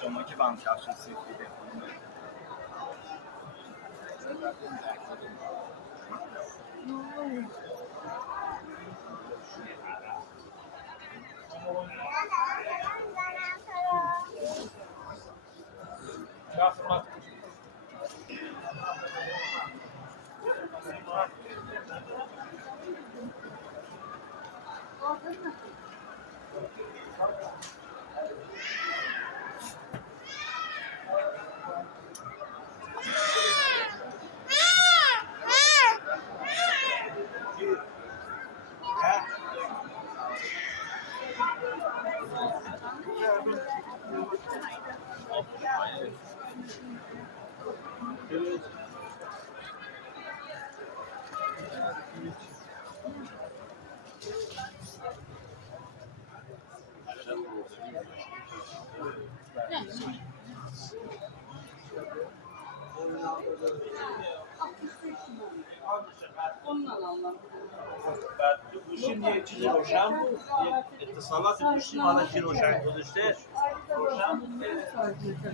شما که با هم کفش سفیده بعد تو گوشیم یه چیزی روشن بود، یه اتصالات گوشیم حالا چی روشن گذاشته روشن بود که